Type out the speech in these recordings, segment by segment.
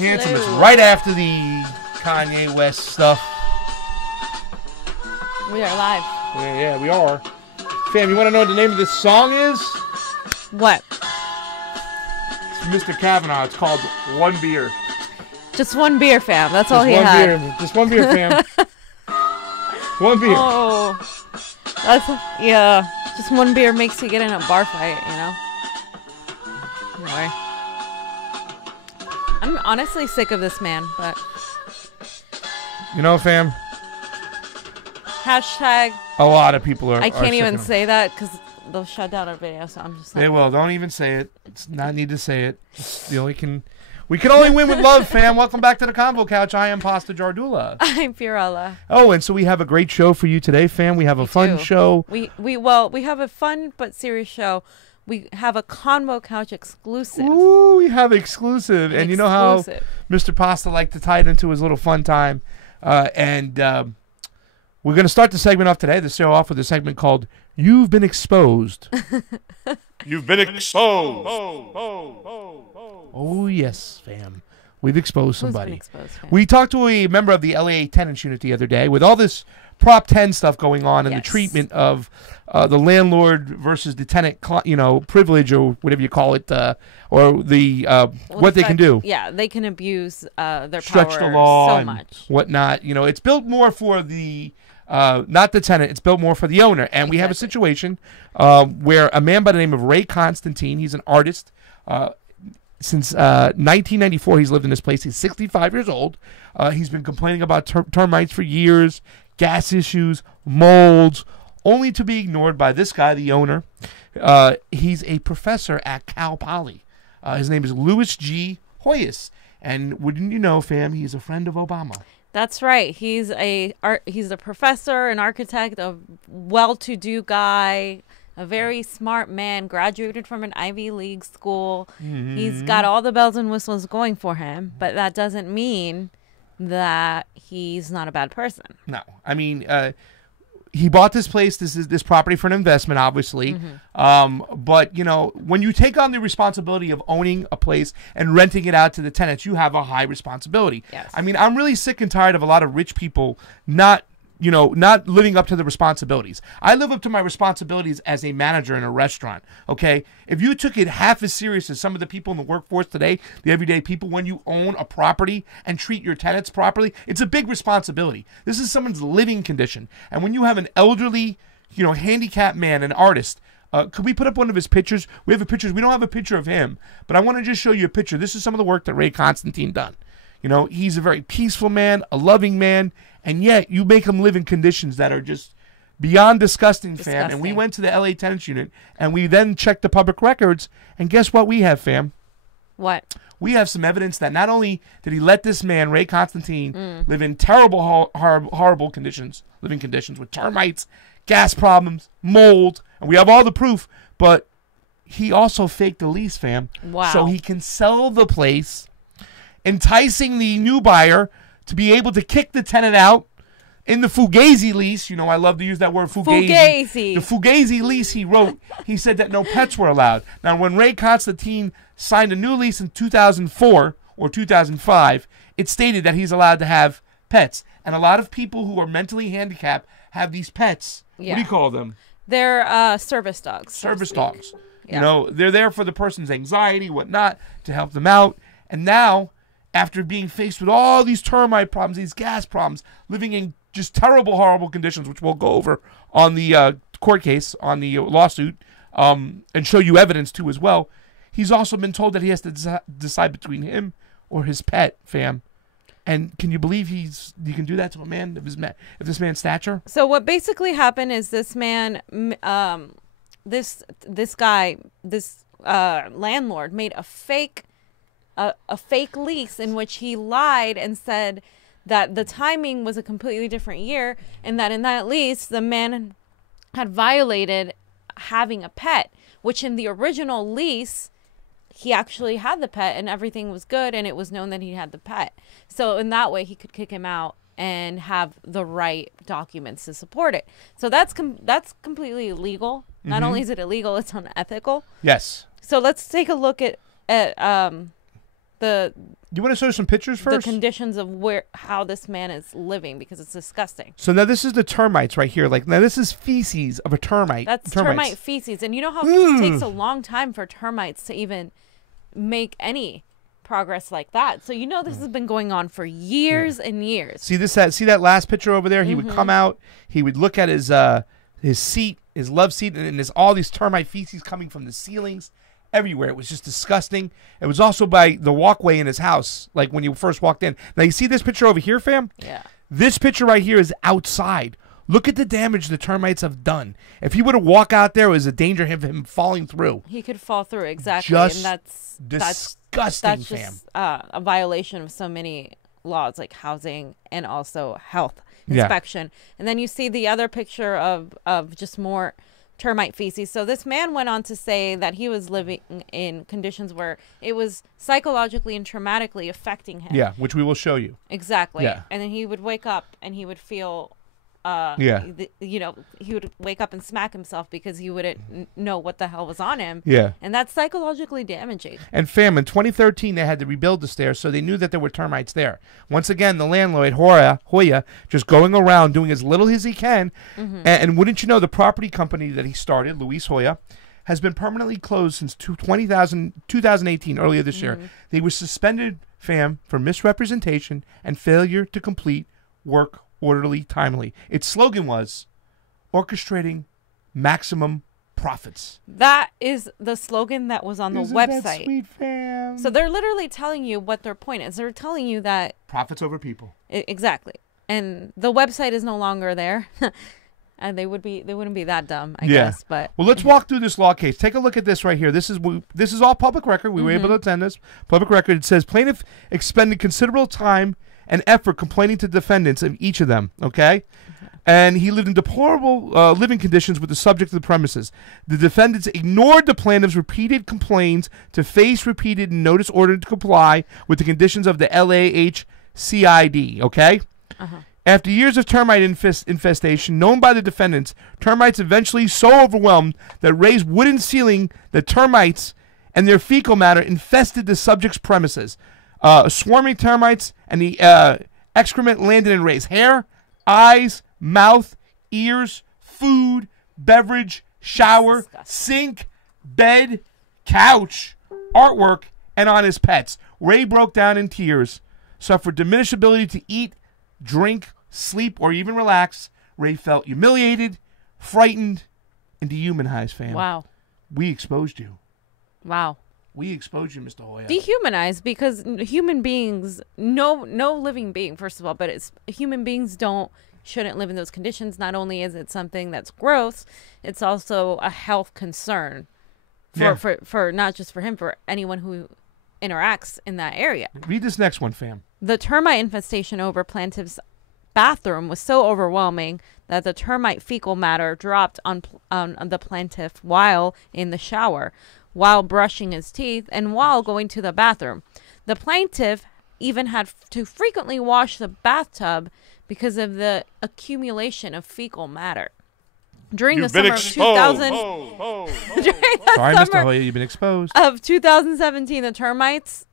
Handsome is right after the Kanye West stuff. We are live. Yeah, we are. Fam, you want to know what the name of this song is? What? It's Mr. Kavanaugh. It's called One Beer. Just one beer, fam. That's all he had. Just one beer, fam. One beer. Oh, that's yeah. Just one beer makes you get in a bar fight, you know. Anyway, I'm honestly sick of this man, but you know, fam. Hashtag. A lot of people are. I can't even say that because they'll shut down our video. So I'm just. They will. Don't even say it. It's not need to say it. We can only win with love, fam. Welcome back to the Convo Couch. I am Pasta Jardula. I'm Fiorella. Oh, and so we have a great show for you today, fam. We have a fun show. We have a fun but serious show. We have a Convo Couch exclusive. Ooh, we have exclusive. And you know how Mr. Pasta liked to tie it into his little fun time. We're going to start the segment off today, the show off with a segment called You've Been Exposed. You've been exposed. Oh, yes, fam. We've exposed somebody. Exposed, we talked to a member of the LA tenants unit the other day with all this Prop 10 stuff going on and the treatment of the landlord versus the tenant, privilege or whatever you call it, or what they can do. Yeah, they can abuse their stretch power the law so and much. Whatnot. You know, it's built more for the not the tenant. It's built more for the owner. And we have a situation where a man by the name of Ray Constantine, he's an artist. Since 1994, he's lived in this place. He's 65 years old. He's been complaining about termites for years, gas issues, molds, only to be ignored by this guy, the owner. He's a professor at Cal Poly. His name is Louis G. Hoyas. And wouldn't you know, fam, he's a friend of Obama. That's right. He's a professor, an architect, a well-to-do guy, a very smart man, graduated from an Ivy League school. Mm-hmm. He's got all the bells and whistles going for him, but that doesn't mean that he's not a bad person. No. I mean, he bought this place, this property for an investment, obviously. Mm-hmm. But, you know, when you take on the responsibility of owning a place and renting it out to the tenants, you have a high responsibility. Yes. I mean, I'm really sick and tired of a lot of rich people not living up to the responsibilities. I live up to my responsibilities as a manager in a restaurant, okay? If you took it half as serious as some of the people in the workforce today, the everyday people, when you own a property and treat your tenants properly, it's a big responsibility. This is someone's living condition. And when you have an elderly, handicapped man, an artist, could we put up one of his pictures? We have a picture. We don't have a picture of him, but I want to just show you a picture. This is some of the work that Ray Constantine done. You know, he's a very peaceful man, a loving man, and yet you make him live in conditions that are just beyond disgusting, fam. And we went to the LA tenants unit, and we then checked the public records, and guess what we have, fam? What? We have some evidence that not only did he let this man, Ray Constantine, live in terrible, horrible conditions, living conditions with termites, gas problems, mold, and we have all the proof, but he also faked the lease, fam. Wow. So he can sell the place, enticing the new buyer to be able to kick the tenant out. In the Fugazi lease, I love to use that word, Fugazi. The Fugazi lease he wrote, he said that no pets were allowed. Now, when Ray Constantine signed a new lease in 2004 or 2005, it stated that he's allowed to have pets. And a lot of people who are mentally handicapped have these pets. Yeah. What do you call them? They're service dogs. Service dogs. Yeah. They're there for the person's anxiety, whatnot, to help them out. And now, after being faced with all these termite problems, these gas problems, living in just terrible, horrible conditions, which we'll go over on the court case, on the lawsuit, and show you evidence to as well, he's also been told that he has to decide between him or his pet, fam. And can you believe you can do that to a man of this man's stature? So what basically happened is this man, this landlord made a fake lease in which he lied and said that the timing was a completely different year, and that in that lease the man had violated having a pet, which in the original lease he actually had the pet and everything was good, and it was known that he had the pet. So in that way he could kick him out and have the right documents to support it. So that's completely illegal. Mm-hmm. Not only is it illegal, it's unethical. Yes. So let's take a look at the You want to show some pictures first? the conditions of how this man is living, because it's disgusting. So now this is the termites right here. Like, now this is feces of a termite. That's termites. termite feces. And you know how it takes a long time for termites to even make any progress like that. So you know this has been going on for years and years. See that last picture over there? He would come out, he would look at his seat, his love seat, and there's all these termite feces coming from the ceilings everywhere. It was just disgusting. It was also by the walkway in his house, like when you first walked in. Now you see this picture over here, fam? Yeah. This picture right here is outside. Look at the damage the termites have done. If he were to walk out there, it was a danger of him falling through. He could fall through, exactly. Just and that's disgusting, fam. just a violation of so many laws, like housing and also health inspection. And then you see the other picture of just more termite feces. So this man went on to say that he was living in conditions where it was psychologically and traumatically affecting him. Yeah, which we will show you. Exactly. Yeah. And then he would wake up and he would feel he would wake up and smack himself because he wouldn't know what the hell was on him. Yeah. And that's psychologically damaging. And fam, in 2013, they had to rebuild the stairs, so they knew that there were termites there. Once again, the landlord, Hoya, just going around doing as little as he can. And wouldn't you know, the property company that he started, Luis Hoya, has been permanently closed since 2018, earlier this year. They were suspended, fam, for misrepresentation and failure to complete work orderly, timely. Its slogan was orchestrating maximum profits. That is the slogan that was on the website. That sweet, fam? So they're literally telling you what their point is. They're telling you that profits over people. Exactly. And the website is no longer there. And they wouldn't be that dumb, I guess. But well, let's walk through this law case. Take a look at this right here. This is all public record. We were able to attend this public record. It says plaintiff expended considerable time and effort complaining to defendants of each of them, okay? And he lived in deplorable living conditions with the subject of the premises. The defendants ignored the plaintiff's repeated complaints to face repeated notice order to comply with the conditions of the LAHCID, okay? After years of termite infestation known by the defendants, termites eventually so overwhelmed that raised wooden ceiling, the termites and their fecal matter infested the subject's premises. Swarming termites and the excrement landed in Ray's hair, eyes, mouth, ears, food, beverage, shower, sink, bed, couch, artwork, and on his pets. Ray broke down in tears, suffered diminished ability to eat, drink, sleep, or even relax. Ray felt humiliated, frightened, and dehumanized, fam. Wow. We exposed you. Wow. We exposed you, Mr. Hoya. Dehumanized, because human beings, no living being, first of all, but it's human beings shouldn't live in those conditions. Not only is it something that's gross, it's also a health concern for not just for him, for anyone who interacts in that area. Read this next one, fam. The termite infestation over plaintiff's bathroom was so overwhelming that the termite fecal matter dropped on the plaintiff while in the shower, while brushing his teeth, and while going to the bathroom. The plaintiff even had to frequently wash the bathtub because of the accumulation of fecal matter. During the summer of 2000, Sorry, Mr. Hoya, you've been exposed. Of 2017, the termites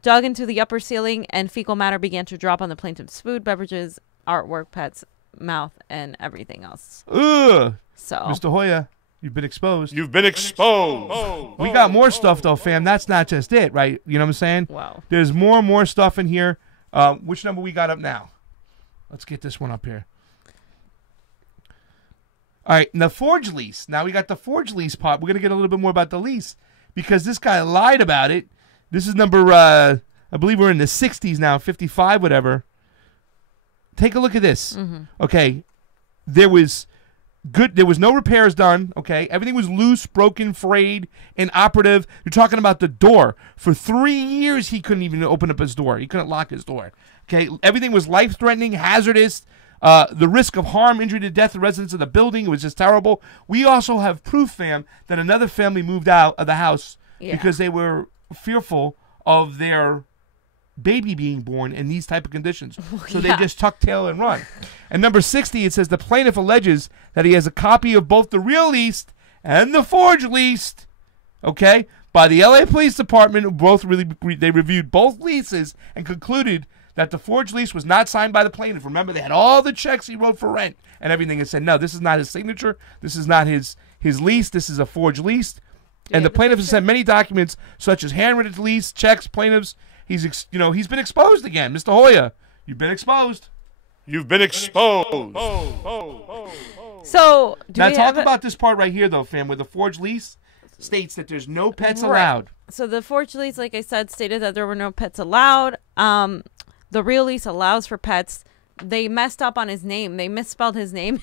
dug into the upper ceiling, and fecal matter began to drop on the plaintiff's food, beverages, artwork, pets, mouth, and everything else. Ugh. So, Mr. Hoya, you've been exposed. You've been exposed. We got more stuff, though, fam. That's not just it, right? You know what I'm saying? wow. There's more and more stuff in here. Which number we got up now? Let's get this one up here. All right, and the forged lease. Now we got the forged lease part. We're going to get a little bit more about the lease because this guy lied about it. This is number, I believe we're in the 60s now, 55, whatever. Take a look at this. Okay, there was no repairs done, okay? Everything was loose, broken, frayed, inoperative. You're talking about the door. For 3 years, he couldn't even open up his door. He couldn't lock his door, okay? Everything was life-threatening, hazardous. The risk of harm, injury to death to residents of the building, it was just terrible. We also have proof, fam, that another family moved out of the house because they were fearful of their baby being born in these type of conditions. So they just tuck tail and run. And number 60, it says the plaintiff alleges that he has a copy of both the real lease and the forged lease. Okay? by the LA Police Department, they reviewed both leases and concluded that the forged lease was not signed by the plaintiff. Remember, they had all the checks he wrote for rent and everything, and said, no, this is not his signature. This is not his lease. This is a forged lease. And the plaintiff has sent many documents, such as handwritten lease, checks, plaintiffs. He's been exposed again. Mr. Hoya, you've been exposed. You've been exposed. So, now talk about this part right here, though, fam, where the forged lease states that there's no pets allowed. So the forged lease, like I said, stated that there were no pets allowed. The real lease allows for pets. They messed up on his name. They misspelled his name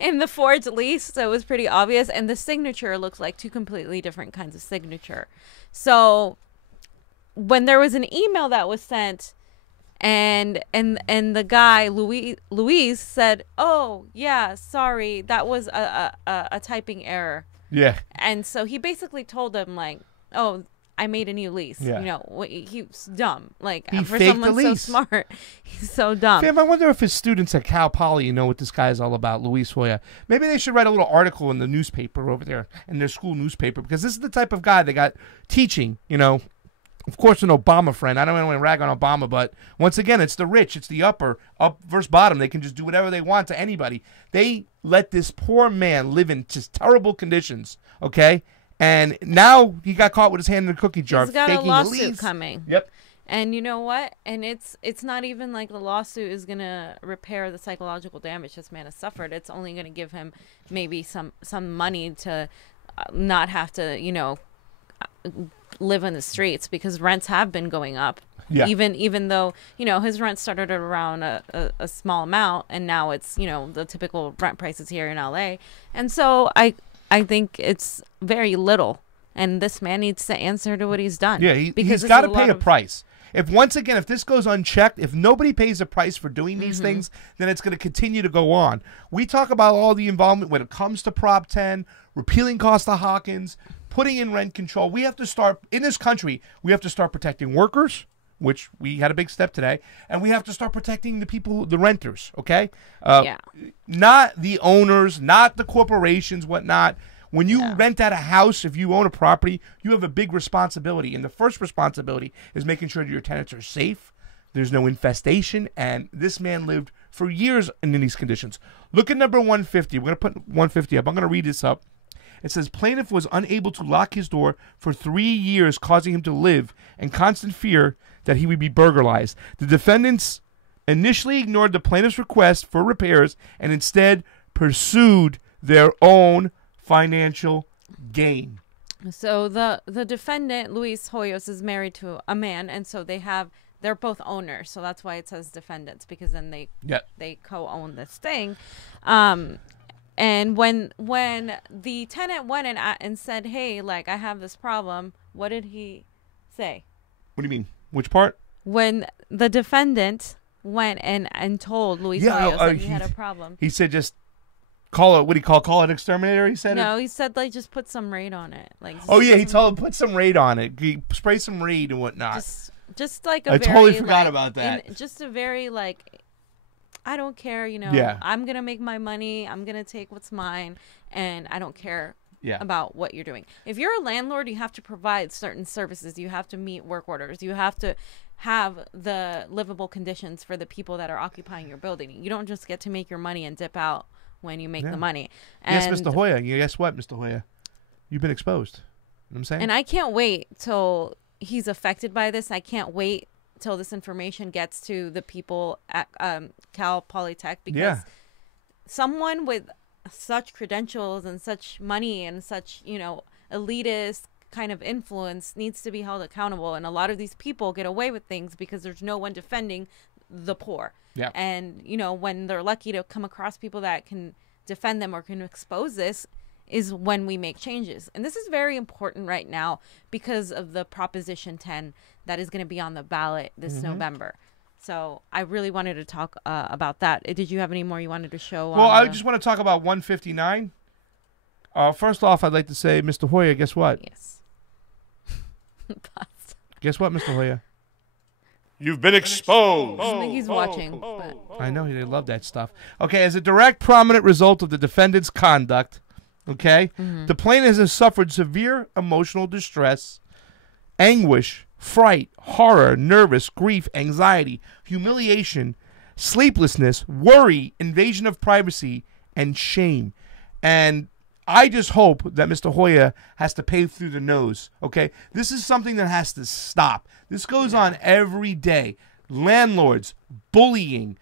in the forged lease, so it was pretty obvious. And the signature looks like two completely different kinds of signature. So when there was an email that was sent, and the guy Luis said, "Oh yeah, sorry, that was a typing error." Yeah. And so he basically told them like, "Oh, I made a new lease." Yeah. You know, he's dumb. Like, he for faked someone the so lease. smart, he's so dumb. Fam, I wonder if his students at Cal Poly know what this guy is all about, Luis Hoya. Maybe they should write a little article in the newspaper over there, in their school newspaper, because this is the type of guy they got teaching, you know. Of course, an Obama friend. I don't want to rag on Obama, but once again, it's the rich. It's the up versus bottom. They can just do whatever they want to anybody. They let this poor man live in just terrible conditions, okay? And now he got caught with his hand in the cookie jar. He's got a lawsuit coming. Yep. And you know what? And it's not even like the lawsuit is going to repair the psychological damage this man has suffered. It's only going to give him maybe some money to not have to, you know, live in the streets, because rents have been going up. Yeah. Even though, you know, his rent started at around a small amount, and now it's, you know, the typical rent prices here in LA. And so I think it's very little, and this man needs to answer to what he's done. Yeah, he's got to pay a price. If this goes unchecked, if nobody pays a price for doing these things, then it's going to continue to go on. We talk about all the involvement when it comes to Prop 10, repealing Costa-Hawkins, putting in rent control. We have to start, in this country, we have to start protecting workers, which we had a big step today, and we have to start protecting the people, the renters, okay? Not the owners, not the corporations, whatnot. When you rent out a house, if you own a property, you have a big responsibility. And the first responsibility is making sure that your tenants are safe, there's no infestation, and this man lived for years in these conditions. Look at number 150. We're going to put 150 up. I'm going to read this up. It says, plaintiff was unable to lock his door for 3 years, causing him to live in constant fear that he would be burglarized. The defendants initially ignored the plaintiff's request for repairs and instead pursued their own financial gain. So the defendant, Luis Hoyos, is married to a man, and so they're both owners. So that's why it says defendants, because then they co-own this thing. And when the tenant went and said, "Hey, like, I have this problem," what did he say? What do you mean? Which part? When the defendant went and told Luis Hoyos that he had a problem. He said, just call it, what do you call it, exterminator? He said no, he said, like, just put some raid on it. Like, he told him put some raid on it. He spray some raid and whatnot. Just like I totally forgot about that. Just a very, like, I don't care, you know. Yeah. I'm gonna make my money. I'm gonna take what's mine, and I don't care about what you're doing. If you're a landlord, you have to provide certain services. You have to meet work orders. You have to have the livable conditions for the people that are occupying your building. You don't just get to make your money and dip out when you make the money. And yes, Mr. Hoya. Guess what, Mr. Hoya? You've been exposed. You know what I'm saying? And I can't wait till he's affected by this. I can't wait till this information gets to the people at Cal Polytech, because someone with such credentials and such money and such, you know, elitist kind of influence needs to be held accountable. And a lot of these people get away with things because there's no one defending the poor. Yeah. And, you know, when they're lucky to come across people that can defend them or can expose this, is when we make changes. And this is very important right now because of the Proposition 10 that is going to be on the ballot this November. So I really wanted to talk about that. Did you have any more you wanted to show? Well, I just want to talk about 159. First off, I'd like to say, Mr. Hoya, guess what? Yes. Guess what, Mr. Hoya? You've been exposed. I don't think he's watching. But I know they love that stuff. Okay, as a direct prominent result of the defendant's conduct, Okay? The plaintiff has suffered severe emotional distress, anguish, fright, horror, nervous, grief, anxiety, humiliation, sleeplessness, worry, invasion of privacy, and shame. And I just hope that Mr. Hoya has to pay through the nose, okay? This is something that has to stop. This goes on every day. Landlords bullying,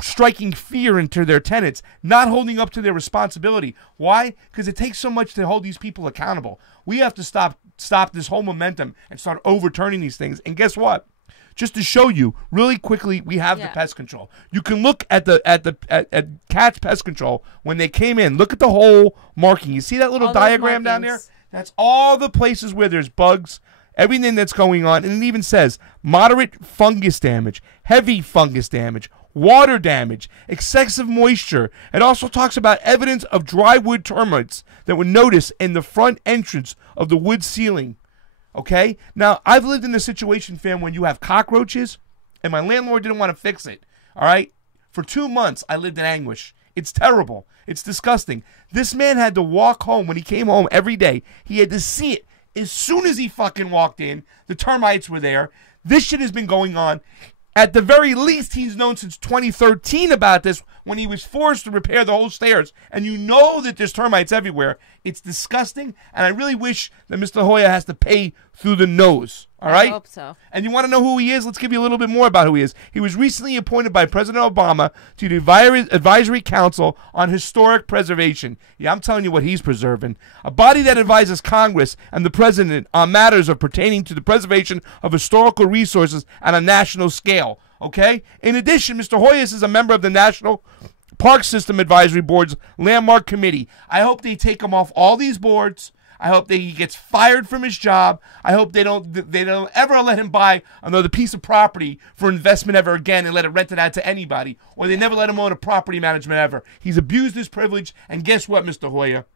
striking fear into their tenants, not holding up to their responsibility. Why? Because it takes so much to hold these people accountable. We have to stop this whole momentum and start overturning these things. And guess what? Just to show you really quickly, we have the pest control. You can look at Catch Pest Control when they came in. Look at the whole marking. You see that little diagram down there? That's all the places where there's bugs, everything that's going on. And it even says moderate fungus damage, heavy fungus damage, water damage, excessive moisture. It also talks about evidence of dry wood termites that were noticed in the front entrance of the wood ceiling. Okay? Now, I've lived in a situation, fam, when you have cockroaches, and my landlord didn't want to fix it. All right? For 2 months, I lived in anguish. It's terrible. It's disgusting. This man had to walk home when he came home every day. He had to see it. As soon as he fucking walked in, the termites were there. This shit has been going on. At the very least, he's known since 2013 about this when he was forced to repair the whole stairs. And you know that there's termites everywhere. It's disgusting. And I really wish that Mr. Hoya has to pay through the nose. All right? I hope so. And you want to know who he is? Let's give you a little bit more about who he is. He was recently appointed by President Obama to the Advisory Council on Historic Preservation. Yeah, I'm telling you what he's preserving. A body that advises Congress and the President on matters of pertaining to the preservation of historical resources on a national scale. Okay? In addition, Mr. Hoyas is a member of the National Park System Advisory Board's Landmark Committee. I hope they take him off all these boards. I hope that he gets fired from his job. I hope they don't ever let him buy another piece of property for investment ever again and let it rent it out to anybody. Or they never let him own a property management ever. He's abused his privilege. And guess what, Mr. Hoya?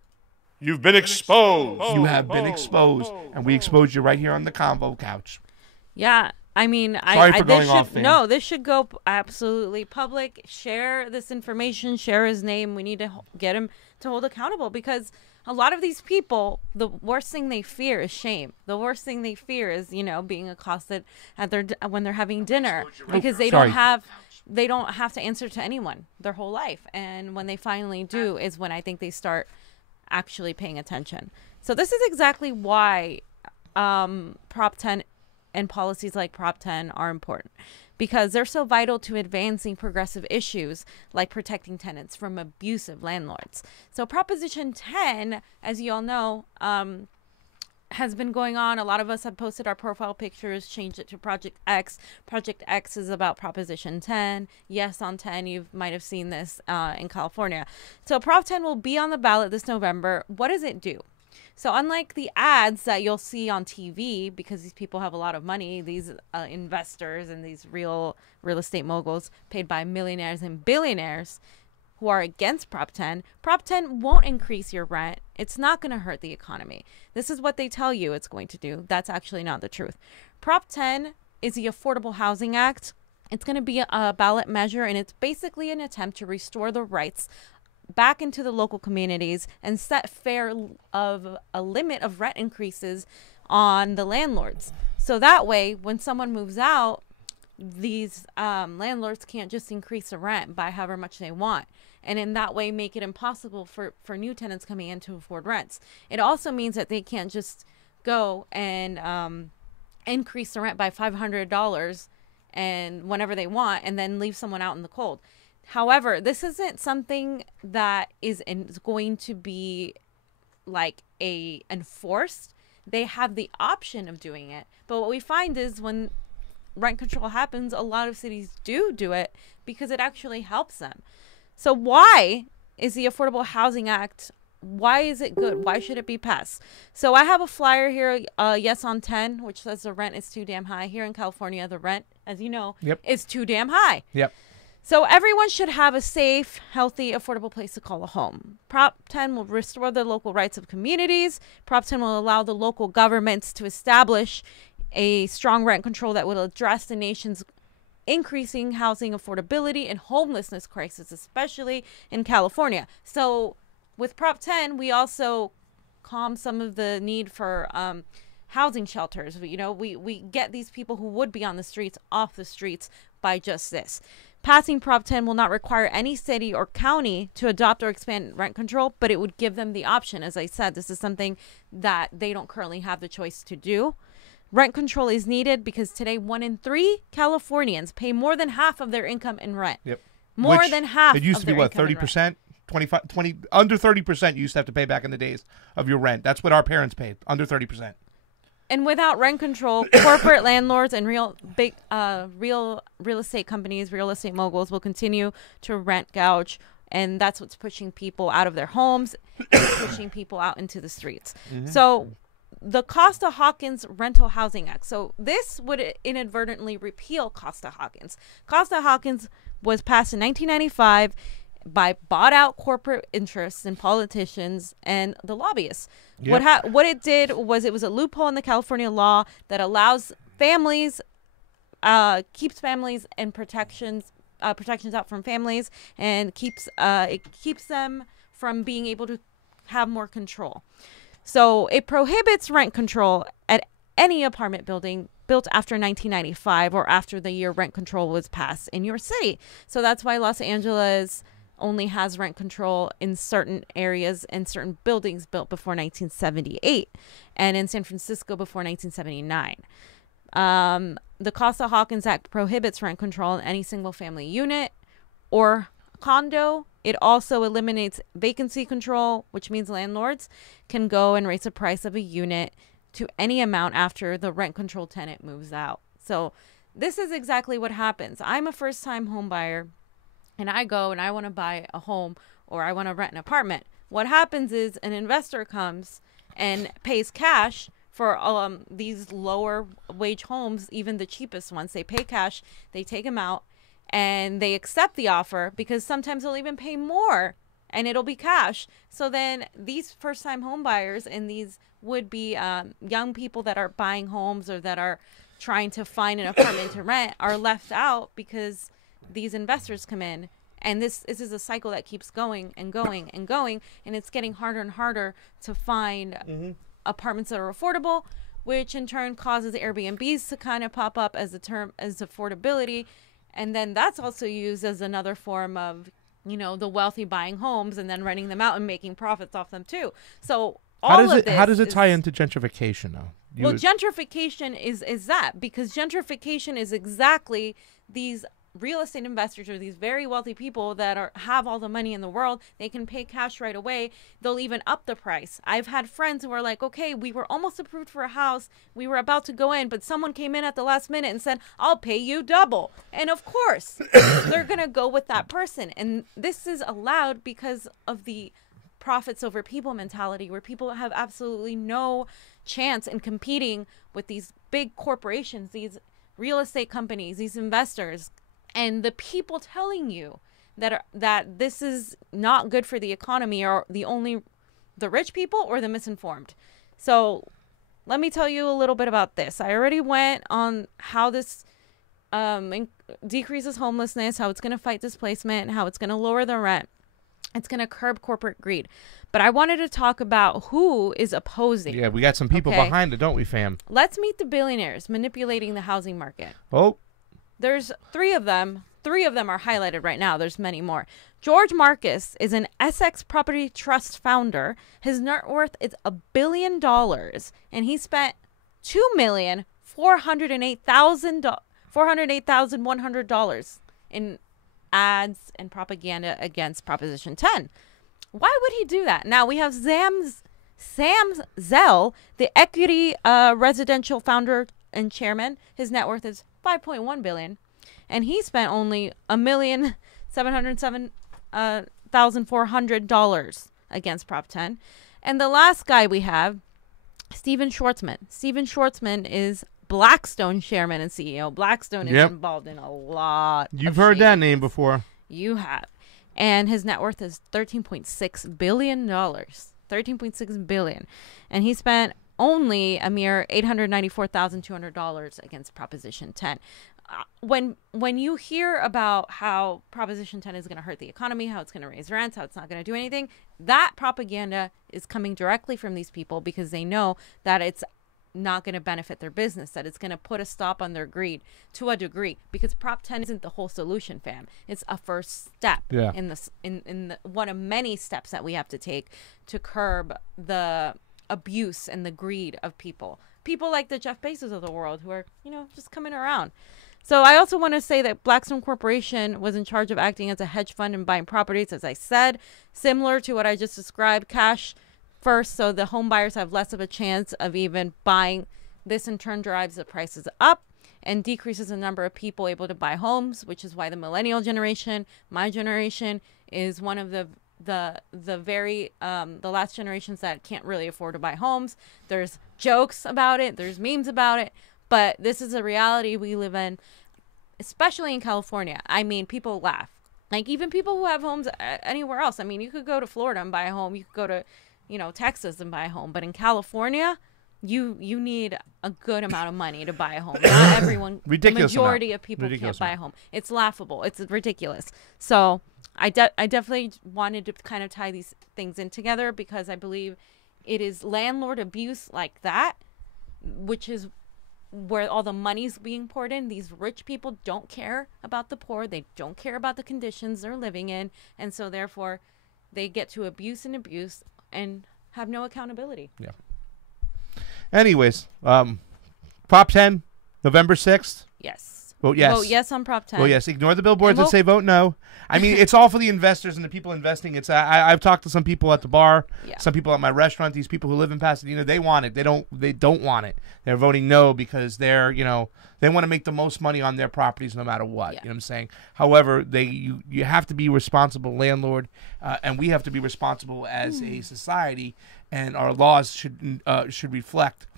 You've been exposed. You have been exposed. And we exposed you right here on the Convo couch. Yeah. I mean, Sorry for going off, fam. No, this should go absolutely public. Share this information. Share his name. We need to get him to hold accountable because a lot of these people, the worst thing they fear is shame. The worst thing they fear is, being accosted at when they're having dinner because they don't have to answer to anyone their whole life. And when they finally do is when I think they start actually paying attention. So this is exactly why Prop 10 and policies like Prop 10 are important because they're so vital to advancing progressive issues like protecting tenants from abusive landlords. So Proposition 10, as you all know, has been going on. A lot of us have posted our profile pictures, changed it to Project X. Project X is about Proposition 10. Yes on 10. You might have seen this in California. So Prop 10 will be on the ballot this November. What does it do? So unlike the ads that you'll see on TV, because these people have a lot of money, these investors and these real estate moguls paid by millionaires and billionaires who are against Prop 10 won't increase your rent. It's not going to hurt the economy. This is what they tell you it's going to do. That's actually not the truth. Prop 10 is the Affordable Housing Act. It's going to be a ballot measure, and it's basically an attempt to restore the rights back into the local communities and set a limit of rent increases on the landlords. So that way, when someone moves out, these landlords can't just increase the rent by however much they want. And in that way, make it impossible for new tenants coming in to afford rents. It also means that they can't just go and increase the rent by $500 and whenever they want and then leave someone out in the cold. However, this isn't something that is going to be like enforced. They have the option of doing it. But what we find is when rent control happens, a lot of cities do it because it actually helps them. So why is the Affordable Housing Act, why is it good? Why should it be passed? So I have a flyer here, Yes on 10, which says the rent is too damn high. Here in California, the rent, as you know, is too damn high. Yep. So everyone should have a safe, healthy, affordable place to call a home. Prop 10 will restore the local rights of communities. Prop 10 will allow the local governments to establish a strong rent control that will address the nation's increasing housing affordability and homelessness crisis, especially in California. So with Prop 10, we also calm some of the need for housing shelters. We get these people who would be on the streets off the streets by just this. Passing Prop 10 will not require any city or county to adopt or expand rent control, but it would give them the option. As I said, this is something that they don't currently have the choice to do. Rent control is needed because today 1 in 3 Californians pay more than half of their income in rent. Yep. More than half. It used to be what, 30%? 25, 20, under 30% you used to have to pay back in the days of your rent. That's what our parents paid, under 30%. And without rent control, corporate landlords and real estate companies, real estate moguls will continue to rent gouge, and that's what's pushing people out of their homes and pushing people out into the streets. Mm-hmm. So the Costa-Hawkins Rental Housing Act. So this would inadvertently repeal Costa-Hawkins. Costa-Hawkins was passed in 1995 by bought-out corporate interests and politicians and the lobbyists. Yep. What it did was it was a loophole in the California law that allows families, keeps families and protections out from families, and keeps them from being able to have more control. So it prohibits rent control at any apartment building built after 1995 or after the year rent control was passed in your city. So that's why Los Angeles only has rent control in certain areas and certain buildings built before 1978, and in San Francisco before 1979. The Costa-Hawkins Act prohibits rent control in any single family unit or condo. It also eliminates vacancy control, which means landlords can go and raise the price of a unit to any amount after the rent control tenant moves out. So this is exactly what happens. I'm a first-time home buyer, and I go and I want to buy a home or I want to rent an apartment. What happens is an investor comes and pays cash for these lower wage homes, even the cheapest ones. They pay cash, they take them out, and they accept the offer because sometimes they'll even pay more and it'll be cash. So then these first-time home buyers and these would-be young people that are buying homes or that are trying to find an apartment to rent are left out because these investors come in, and this is a cycle that keeps going and going and going, and it's getting harder and harder to find apartments that are affordable, which in turn causes Airbnbs to kind of pop up as affordability, and then that's also used as another form of, the wealthy buying homes and then renting them out and making profits off them too. So how does it tie into gentrification though? Gentrification is that, because gentrification is exactly these real estate investors or these very wealthy people that have all the money in the world. They can pay cash right away. They'll even up the price. I've had friends who are like, okay, we were almost approved for a house. We were about to go in, but someone came in at the last minute and said, I'll pay you double. And of course, they're going to go with that person. And this is allowed because of the profits over people mentality, where people have absolutely no chance in competing with these big corporations, these real estate companies, these investors, and the people telling you that this is not good for the economy are the rich people or the misinformed. So let me tell you a little bit about this. I already went on how this decreases homelessness, how it's going to fight displacement, how it's going to lower the rent. It's going to curb corporate greed. But I wanted to talk about who is opposing. Yeah, we got some people behind it, don't we, fam? Let's meet the billionaires manipulating the housing market. Oh. There's 3 of them. 3 of them are highlighted right now. There's many more. George Marcus is an Essex Property Trust founder. His net worth is $1 billion, and he spent $2,408,100 in ads and propaganda against Proposition 10. Why would he do that? Now we have Sam Zell, the Equity Residential founder and chairman. His net worth is $5.1 billion, and he spent only $1,707,400 against Prop 10. And the last guy we have, Stephen Schwartzman. Stephen Schwartzman is Blackstone chairman and CEO. Blackstone is involved in a lot. You've heard that name before. You have. And his net worth is $13.6 billion. $13.6 billion. And he spent only a mere $894,200 against Proposition 10. when you hear about how Proposition 10 is going to hurt the economy, how it's going to raise rents, how it's not going to do anything, that propaganda is coming directly from these people because they know that it's not going to benefit their business, that it's going to put a stop on their greed to a degree, because Prop 10 isn't the whole solution, fam. It's a first step in this in the, one of many steps that we have to take to curb the abuse and the greed of people like the Jeff Bezos of the world who are, just coming around. So I also want to say that Blackstone Corporation was in charge of acting as a hedge fund and buying properties, as I said, similar to what I just described, cash first, so the home buyers have less of a chance of even buying. This in turn drives the prices up and decreases the number of people able to buy homes, which is why the millennial generation, my generation, is one of the very the last generations that can't really afford to buy homes. There's jokes about it, there's memes about it, but this is a reality we live in, especially in California. I mean, people laugh. Like, even people who have homes anywhere else. I mean, you could go to Florida and buy a home, you could go to Texas and buy a home. But in California, you need a good amount of money to buy a home. Not everyone, Ridiculous the majority amount. of people Ridiculous can't buy a home. It's laughable. It's ridiculous. So I definitely wanted to kind of tie these things in together because I believe it is landlord abuse like that, which is where all the money's being poured in. These rich people don't care about the poor. They don't care about the conditions they're living in. And so therefore they get to abuse and have no accountability. Yeah. Anyways, Prop 10, November 6th. Yes. Vote yes. Vote yes on Prop 10. Vote yes. Ignore the billboards that say vote no. I mean, it's all for the investors and the people investing. It's I've talked to some people at the bar, some people at my restaurant. These people who live in Pasadena, they want it. They don't want it. They're voting no because they're they want to make the most money on their properties no matter what. You know what I'm saying? However, you have to be responsible landlord, and we have to be responsible as a society, and our laws should reflect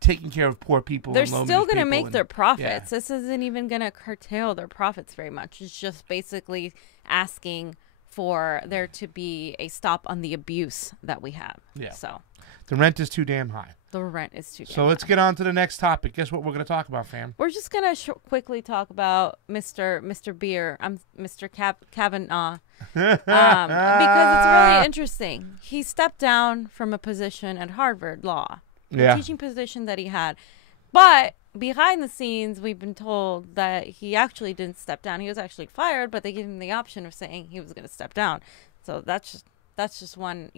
taking care of poor people. They're and still going to make their profits. Yeah. This isn't even going to curtail their profits very much. It's just basically asking for there to be a stop on the abuse that we have. Yeah. So the rent is too damn high. The rent is too damn high. So let's get on to the next topic. Guess what we're going to talk about, fam? We're just going to quickly talk about Mr. Beer. Mr. Kavanaugh. Because it's really interesting. He stepped down from a position at Harvard Law. The teaching position that he had. But behind the scenes, we've been told that he actually didn't step down. He was actually fired, but they gave him the option of saying he was going to step down. So that's just one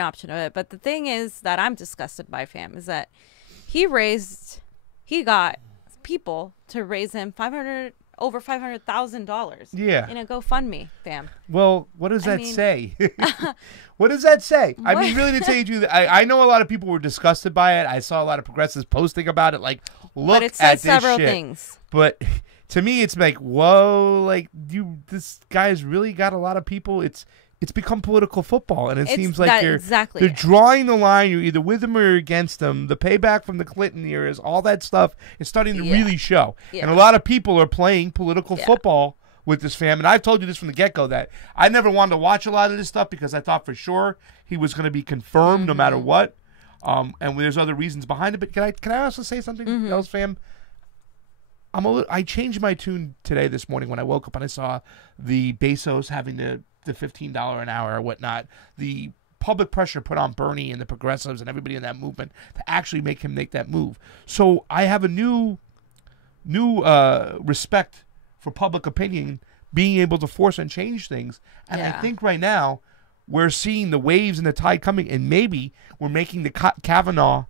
option of it. But the thing is that I'm disgusted by, fam, is that he got people to raise him over $500,000 in a GoFundMe, fam. Well, what does that say? What does that say? I mean, really, to tell you the truth, I know a lot of people were disgusted by it. I saw a lot of progressives posting about it. Like, look at this shit. But it says several things. But to me, it's like, whoa, like, this guy's really got a lot of people. It's become political football, and it seems like they're drawing the line. You're either with them or you're against them. The payback from the Clinton eras, all that stuff is starting to really show. And a lot of people are playing political football with this fam. And I've told you this from the get-go that I never wanted to watch a lot of this stuff because I thought for sure he was going to be confirmed no matter what. And there's other reasons behind it. But can I also say something else, fam? I changed my tune this morning when I woke up and I saw the Bezos having the $15 an hour or whatnot, the public pressure put on Bernie and the progressives and everybody in that movement to actually make him make that move. So I have a new respect for public opinion being able to force and change things. And I think right now we're seeing the waves and the tide coming, and maybe we're making the Kavanaugh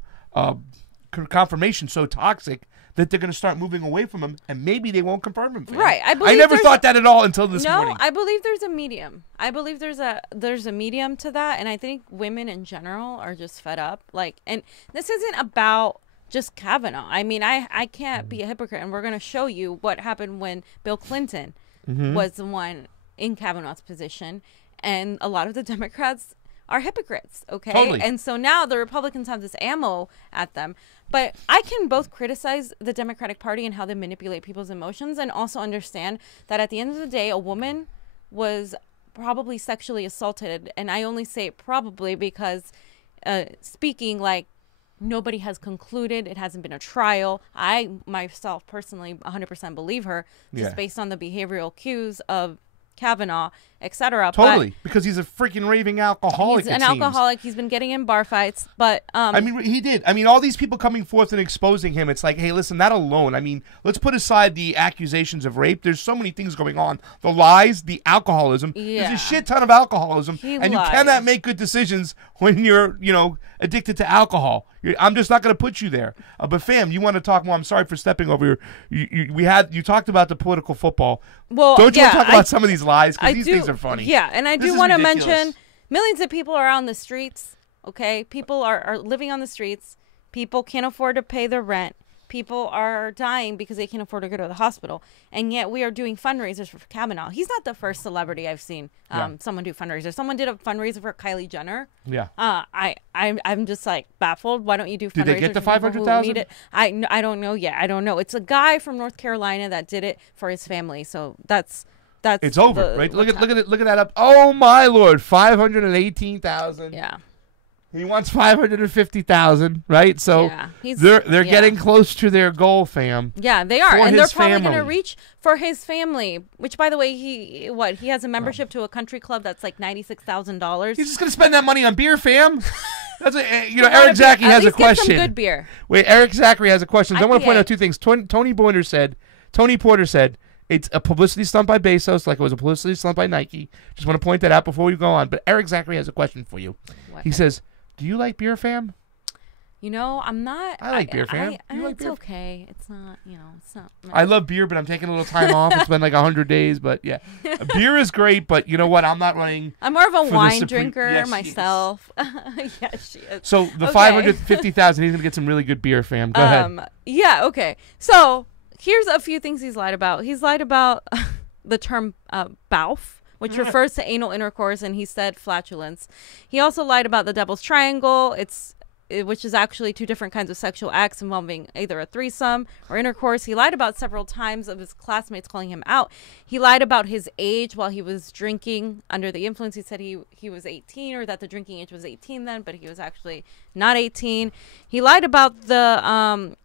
confirmation so toxic that they're going to start moving away from him, and maybe they won't confirm him. Right. I never thought that at all until this morning. No, I believe there's a medium. I believe there's a medium to that, and I think women in general are just fed up. And this isn't about just Kavanaugh. I mean, I can't be a hypocrite, and we're going to show you what happened when Bill Clinton was the one in Kavanaugh's position, and a lot of the Democrats are hypocrites, okay? Totally. And so now the Republicans have this ammo at them. But I can both criticize the Democratic Party and how they manipulate people's emotions, and also understand that at the end of the day, a woman was probably sexually assaulted. And I only say probably because speaking like Nobody has concluded. It hasn't been a trial. I myself personally 100% believe her just based on the behavioral cues of Kavanaugh, etc. Totally, because he's a freaking raving alcoholic. He's an alcoholic. He's been getting in bar fights, but I mean, he did. I mean, all these people coming forth and exposing him. It's like, hey, listen, that alone. I mean, let's put aside the accusations of rape. There's so many things going on. The lies, the alcoholism. Yeah. There's a shit ton of alcoholism, and you lied. cannot make good decisions when you're, addicted to alcohol. I'm just not going to put you there. But fam, you want to talk more? I'm sorry for stepping over you talked about the political football. Well, don't you want to talk about some of these lies? Because these things are funny. Yeah, and I do want to mention millions of people are on the streets. Okay, people are living on the streets. People can't afford to pay their rent. People are dying because they can't afford to go to the hospital. And yet we are doing fundraisers for Kavanaugh. He's not the first celebrity I've seen someone do fundraisers. Someone did a fundraiser for Kylie Jenner. Yeah. I'm just like baffled. Why don't you do fundraisers? Did they get the for people who 500,000? need it? I don't know yet. I don't know. It's a guy from North Carolina that did it for his family. So that's it's over, right? Look at that up. Oh my Lord, 518,000. Yeah. He wants 550,000, right? So they're getting close to their goal, fam. Yeah, they are, and they're probably going to family. reach for his family. Which, by the way, he has a membership to a country club that's like $96,000. He's just going to spend that money on beer, fam. That's Eric Zachary has a question. Get some good beer. Wait, Eric Zachary has a question. I want to point IPA. out two things. Tony Porter said it's a publicity stunt by Bezos, like it was a publicity stunt by Nike. Just want to point that out before we go on. But Eric Zachary has a question for you. What? He says, do you like beer, fam? I'm not. I like beer, fam. You like it's beer? Okay. It's not, it's not. I love beer, but I'm taking a little time off. It's been like 100 days, but yeah. Beer is great, but you know what? I'm not running. I'm more of a wine Supreme- drinker Yes, myself. Yes, she is. So the Okay. 550,000, he's going to get some really good beer, fam. Go ahead. Yeah, okay. So here's a few things he's lied about. He's lied about the term BAUF, which refers to anal intercourse, and he said flatulence. He also lied about the Devil's Triangle, which is actually two different kinds of sexual acts involving either a threesome or intercourse. He lied about several times of his classmates calling him out. He lied about his age while he was drinking under the influence. He said he was 18, or that the drinking age was 18 then, but he was actually not 18. He lied about the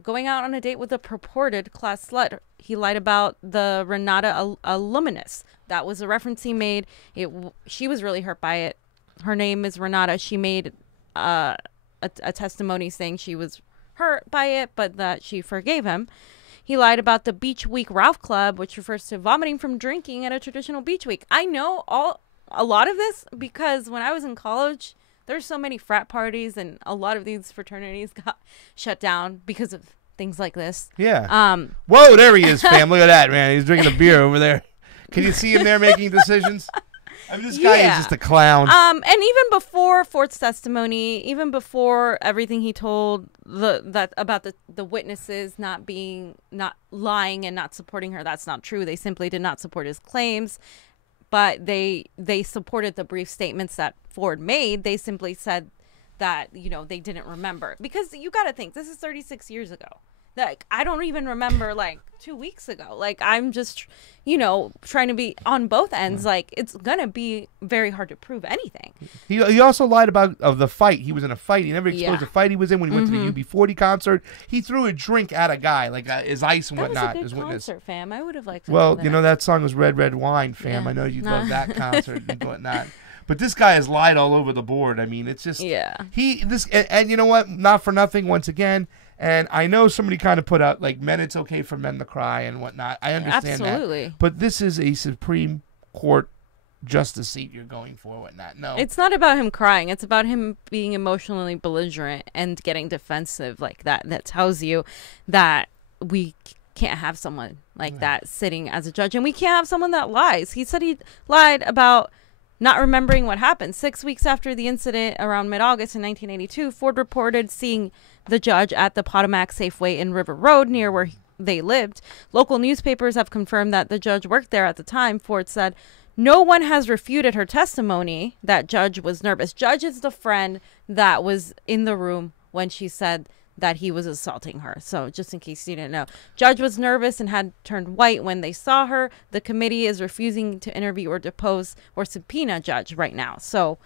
going out on a date with a purported class slut. He lied about the Renata alumnus. That was a reference he made. She was really hurt by it. Her name is Renata. She made a testimony saying she was hurt by it, but that she forgave him. He lied about the Beach Week Ralph Club, which refers to vomiting from drinking at a traditional beach week. I know a lot of this because when I was in college, there's so many frat parties, and a lot of these fraternities got shut down because of things like this. Yeah. Whoa, there he is, fam. Look at that, man. He's drinking a beer over there. Can you see him there making decisions? I mean, this guy is just a clown. And even before Fort's testimony, even before everything he told about the witnesses not lying and not supporting her, that's not true. They simply did not support his claims, but they supported the brief statements that Ford made. They simply said that they didn't remember, because you got to think this is 36 years ago. Like, I don't even remember, like, 2 weeks ago. Like, I'm just, trying to be on both ends. Like, it's going to be very hard to prove anything. He also lied about the fight. He was in a fight. He never exposed the fight he was in when he went to the UB40 concert. He threw a drink at a guy, like his ice and whatnot. That was a good concert, fam. I would have liked to Well, know that. that song was Red, Red Wine, fam. Yeah. I know you love that concert and whatnot. But this guy has lied all over the board. I mean, it's just... Yeah. And you know what? Not for nothing, once again... And I know somebody kind of put out, like, men, it's okay for men to cry and whatnot. I understand Absolutely. that. But this is a Supreme Court justice seat you're going for, whatnot. No. It's not about him crying. It's about him being emotionally belligerent and getting defensive like that. That tells you that we can't have someone like that sitting as a judge. And we can't have someone that lies. He said he lied about not remembering what happened. 6 weeks after the incident, around mid-August in 1982, Ford reported seeing the judge at the Potomac Safeway in River Road, near where they lived. Local newspapers have confirmed that the judge worked there at the time. Ford said, no one has refuted her testimony that Judge was nervous. Judge is the friend that was in the room when she said that he was assaulting her. So just in case you didn't know, Judge was nervous and had turned white when they saw her. The committee is refusing to interview or depose or subpoena Judge right now. So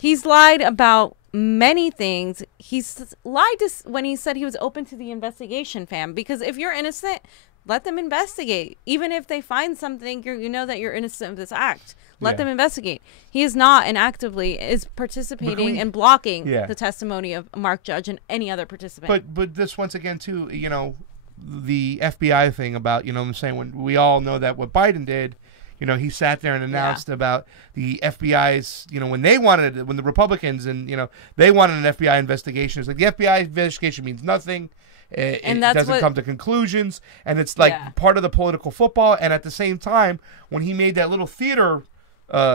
He's lied about many things. He's lied when he said he was open to the investigation, fam. Because if you're innocent, let them investigate. Even if they find something, you know that you're innocent of this act. Let them investigate. He is not and actively is participating and blocking the testimony of Mark Judge and any other participant. But this once again too, you know, the FBI thing about, you know what I'm saying, when we all know that what Biden did, you know, he sat there and announced about the FBI's, you know, when the Republicans and, you know, they wanted an FBI investigation. It's like the FBI investigation means nothing. It doesn't come to conclusions. And it's like part of the political football. And at the same time, when he made that little theater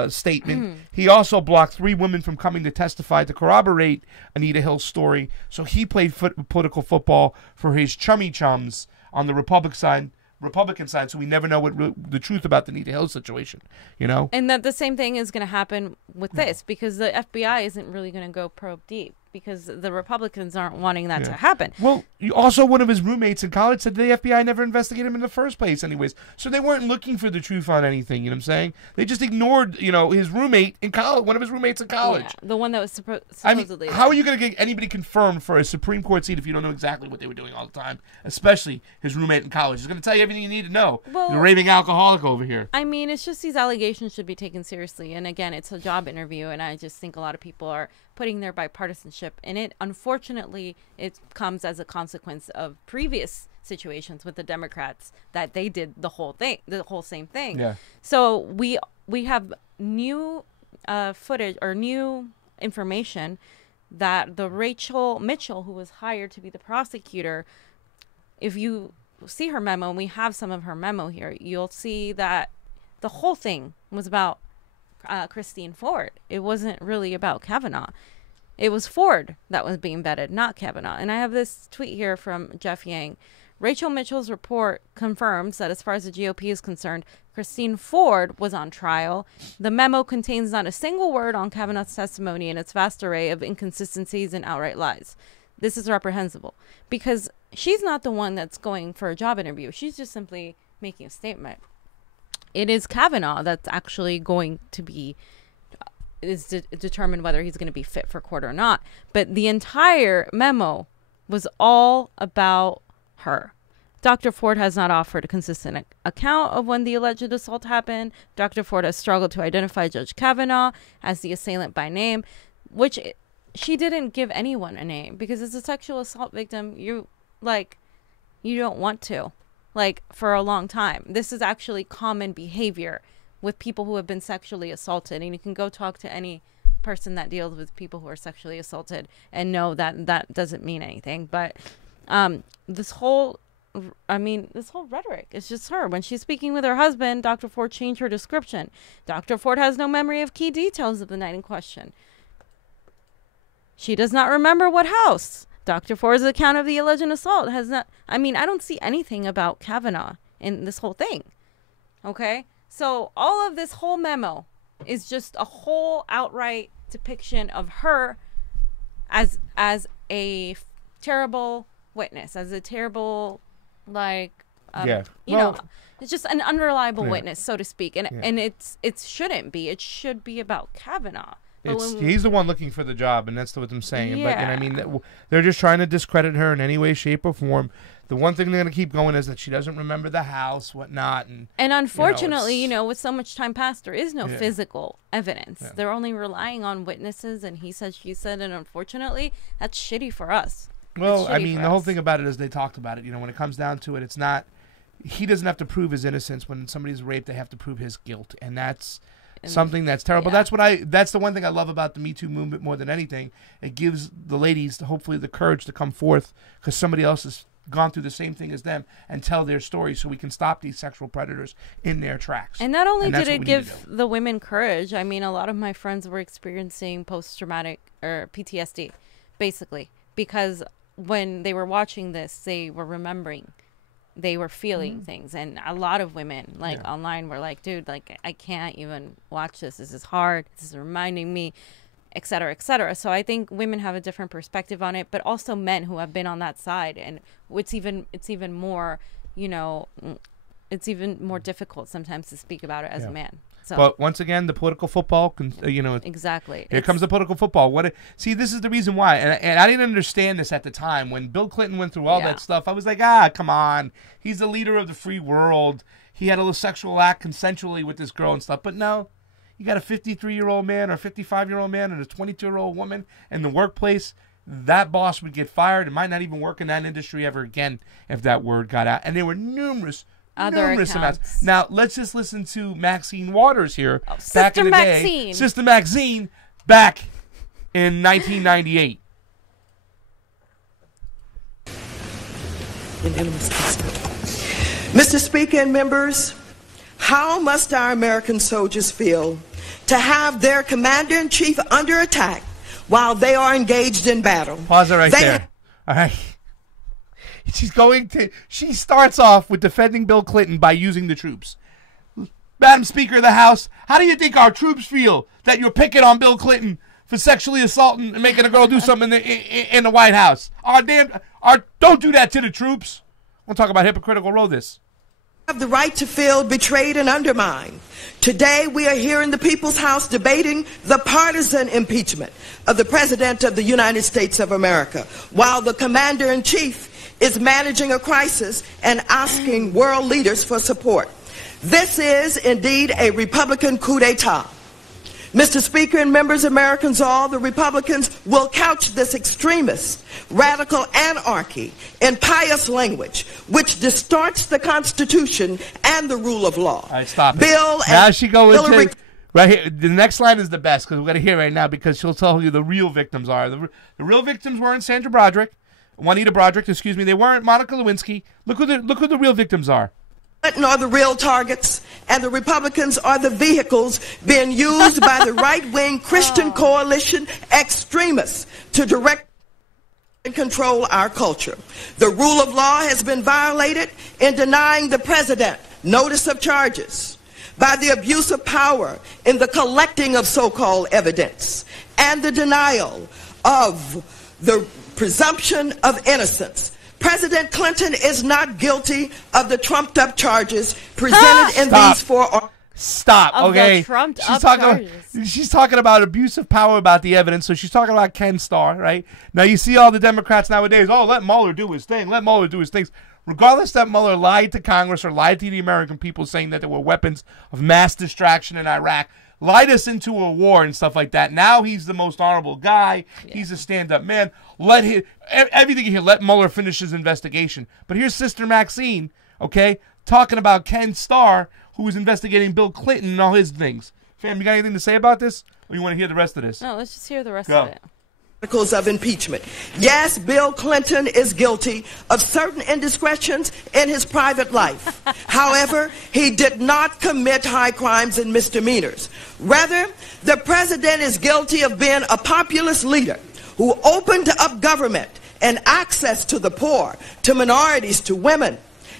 statement, he also blocked 3 women from coming to testify to corroborate Anita Hill's story. So he played political football for his chummy chums on the Republican side, so we never know what the truth about the Anita Hill situation, you know? And that the same thing is going to happen with this, because the FBI isn't really going to go probe deep, because the Republicans aren't wanting that to happen. Well, also one of his roommates in college said the FBI never investigated him in the first place anyways. So they weren't looking for the truth on anything, you know what I'm saying? They just ignored, you know, his roommate in college, one of his roommates in college. Yeah, the one that was supposedly... how are you going to get anybody confirmed for a Supreme Court seat if you don't know exactly what they were doing all the time? Especially his roommate in college. He's going to tell you everything you need to know. Well, you're a raving alcoholic over here. I mean, it's just these allegations should be taken seriously. And again, it's a job interview, and I just think a lot of people are putting their bipartisanship in it. Unfortunately, it comes as a consequence of previous situations with the Democrats that they did the whole same thing. Yeah. So we have new footage or new information that the Rachel Mitchell, who was hired to be the prosecutor, if you see her memo, and we have some of her memo here, you'll see that the whole thing was about Christine Ford. It wasn't really about Kavanaugh. It was Ford that was being vetted, not Kavanaugh. And I have this tweet here from Jeff Yang. Rachel Mitchell's report confirms that as far as the GOP is concerned, Christine Ford was on trial. The memo contains not a single word on Kavanaugh's testimony and its vast array of inconsistencies and outright lies. This is reprehensible because she's not the one that's going for a job interview. She's just simply making a statement. It is Kavanaugh that's actually going to be determine whether he's going to be fit for court or not. But the entire memo was all about her. Dr. Ford has not offered a consistent account of when the alleged assault happened. Dr. Ford has struggled to identify Judge Kavanaugh as the assailant by name, which she didn't give anyone a name because as a sexual assault victim, you don't want to. For a long time. This is actually common behavior with people who have been sexually assaulted. And you can go talk to any person that deals with people who are sexually assaulted and know that that doesn't mean anything. But this whole rhetoric is just her. When she's speaking with her husband, Dr. Ford changed her description. Dr. Ford has no memory of key details of the night in question. She does not remember what house. Dr. Ford's account of the alleged assault has not... I mean, I don't see anything about Kavanaugh in this whole thing. Okay? So all of this whole memo is just a whole outright depiction of her as a terrible witness, as a terrible, it's just an unreliable witness, so to speak. And it shouldn't be. It should be about Kavanaugh. He's the one looking for the job, and that's what I'm saying. Yeah. And I mean, they're just trying to discredit her in any way, shape, or form. The one thing they're going to keep going is that she doesn't remember the house, whatnot. And unfortunately, with so much time passed, there is no physical evidence. Yeah. They're only relying on witnesses, and he said, she said, and unfortunately, that's shitty for us. Well, I mean, the whole thing about it is they talked about it. When it comes down to it, it's not... He doesn't have to prove his innocence. When somebody's raped, they have to prove his guilt, and that's... something that's terrible. Yeah. That's the one thing I love about the Me Too movement more than anything. It gives the ladies hopefully the courage to come forth because somebody else has gone through the same thing as them and tell their story so we can stop these sexual predators in their tracks. And not only did it give the women courage, I mean, a lot of my friends were experiencing post-traumatic or PTSD, basically, because when they were watching this, they were remembering. They were feeling things, and a lot of women online were like, dude, I can't even watch this. This is hard. This is reminding me, et cetera, et cetera. So I think women have a different perspective on it, but also men who have been on that side. And it's even more, it's even more difficult sometimes to speak about it as a man. So. But once again, the political football, Exactly. Here comes the political football. See, this is the reason why. And I didn't understand this at the time. When Bill Clinton went through all that stuff, I was like, come on. He's the leader of the free world. He had a little sexual act consensually with this girl and stuff. But no, you got a 53-year-old man or a 55-year-old man and a 22-year-old woman in the workplace. That boss would get fired and might not even work in that industry ever again if that word got out. And there were numerous amounts. Now, let's just listen to Maxine Waters here. Back in the day. Sister Maxine, back in 1998. Mr. Speaker and members, how must our American soldiers feel to have their commander-in-chief under attack while they are engaged in battle? Pause it right there. All right. She starts off with defending Bill Clinton by using the troops. Madam Speaker of the House, how do you think our troops feel that you're picking on Bill Clinton for sexually assaulting and making a girl do something in the White House? Don't do that to the troops. We'll talk about hypocritical row this. Have the right to feel betrayed and undermined. Today we are here in the People's House debating the partisan impeachment of the President of the United States of America, while the Commander-in-Chief is managing a crisis and asking world leaders for support. This is indeed a Republican coup d'etat. Mr. Speaker and members, Americans all, the Republicans will couch this extremist, radical anarchy in pious language, which distorts the Constitution and the rule of law. All right, stop it. Now she goes into... Right here, the next line is the best because we're going to hear right now because she'll tell you the real victims are. The real victims weren't Juanita Broderick, excuse me. They weren't Monica Lewinsky. Look who the real victims are. Are the real targets, and the Republicans are the vehicles being used by the right-wing Christian coalition extremists to direct and control our culture. The rule of law has been violated in denying the president notice of charges, by the abuse of power in the collecting of so-called evidence, and the denial of the presumption of innocence. President Clinton is not guilty of the trumped-up charges presented in these four... Stop, okay? She's talking about abuse of power about the evidence, so she's talking about Ken Starr, right? Now, you see all the Democrats nowadays, let Mueller do his thing, let Mueller do his things. Regardless that Mueller lied to Congress or lied to the American people saying that there were weapons of mass distraction in Iraq, lied us into a war and stuff like that. Now he's the most honorable guy. Yeah. He's a stand-up man. Everything here, let Mueller finish his investigation. But here's Sister Maxine, okay, talking about Ken Starr, who was investigating Bill Clinton and all his things. Fam, you got anything to say about this? Or you want to hear the rest of this? No, let's just hear the rest of it. Articles of impeachment. Yes, Bill Clinton is guilty of certain indiscretions in his private life. However, he did not commit high crimes and misdemeanors. Rather, the president is guilty of being a populist leader who opened up government and access to the poor, to minorities, to women,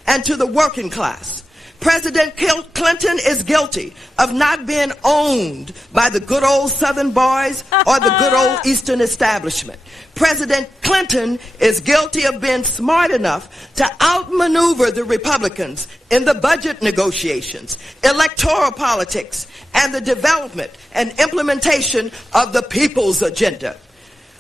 and to the working class. President Clinton is guilty of not being owned by the good old Southern boys or the good old Eastern establishment. President Clinton is guilty of being smart enough to outmaneuver the Republicans in the budget negotiations, electoral politics, and the development and implementation of the people's agenda.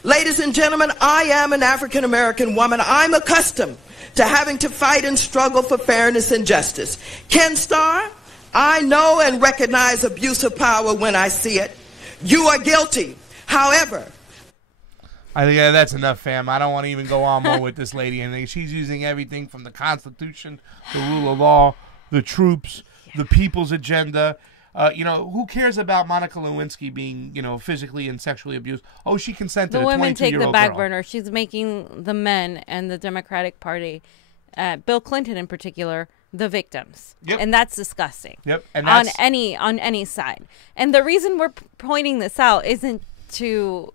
Ladies and gentlemen, I am an African American woman. I'm accustomed to having to fight and struggle for fairness and justice. Ken Starr, I know and recognize abuse of power when I see it. You are guilty. However, I think that's enough, fam. I don't want to even go on more with this lady. And she's using everything from the Constitution, the rule of law, the troops, the people's agenda. Who cares about Monica Lewinsky being, physically and sexually abused? Oh, she consented. The women take the back girl. burner. She's making the men and the Democratic Party, Bill Clinton in particular, the victims. Yep. And that's disgusting. Yep. And on any side. And the reason we're pointing this out isn't to,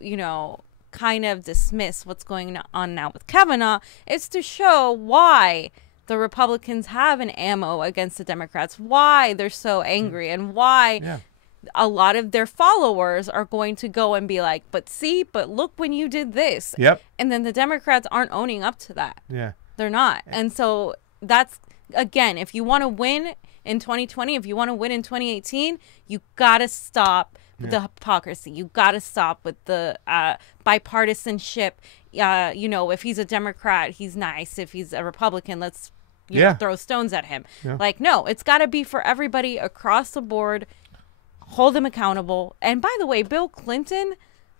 kind of dismiss what's going on now with Kavanaugh. It's to show why the Republicans have an ammo against the Democrats, why they're so angry, and why a lot of their followers are going to go and be like, but look when you did this. Yep. And then the Democrats aren't owning up to that. Yeah. They're not. And so that's, again, if you want to win, in 2020. If you want to win in 2018, you got to stop the hypocrisy. You got to stop with the bipartisanship. You know, if he's a Democrat, he's nice. If he's a Republican, let's you know, throw stones at him. Like, no, it's got to be for everybody across the board. Hold them accountable. And by the way, Bill Clinton,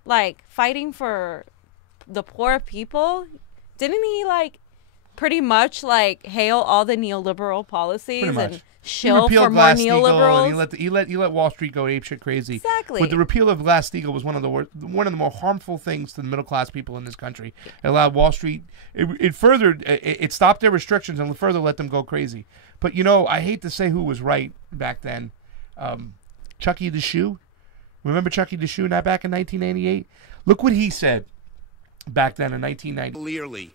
like, fighting for the poor people, didn't he, like, pretty much, like, hail all the neoliberal policies and shill for more neoliberals? And he let Wall Street go apeshit crazy. Exactly. But the repeal of Glass-Steagall was one of the more harmful things to the middle class people in this country. It allowed Wall Street. It stopped their restrictions and further let them go crazy. But you know, I hate to say who was right back then. Chucky the Shoe. Remember Chucky the Shoe? Not back in 1998. Look what he said back then in 1990. Clearly,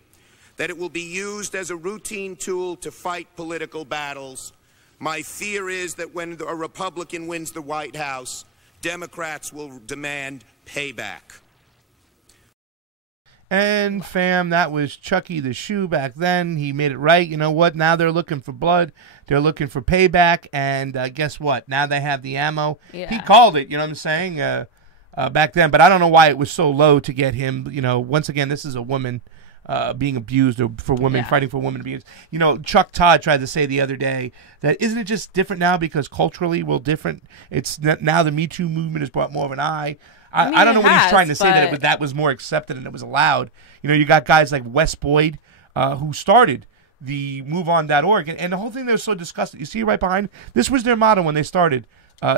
that it will be used as a routine tool to fight political battles. My fear is that when a Republican wins the White House, Democrats will demand payback. And, fam, that was Chucky the Shoe back then. He made it right. You know what? Now they're looking for blood. They're looking for payback. And guess what? Now they have the ammo. Yeah. He called it, you know what I'm saying, back then. But I don't know why it was so low to get him. You know, once again, this is a woman being abused, or for women, fighting for women to be abused. You know, Chuck Todd tried to say the other day that isn't it just different now because culturally we're different? It's now the Me Too movement has brought more of an eye. I don't know what he's trying to say, but that was more accepted and it was allowed. You know, you got guys like Wes Boyd who started the MoveOn.org, and the whole thing that was so disgusting. You see right behind? This was their motto when they started.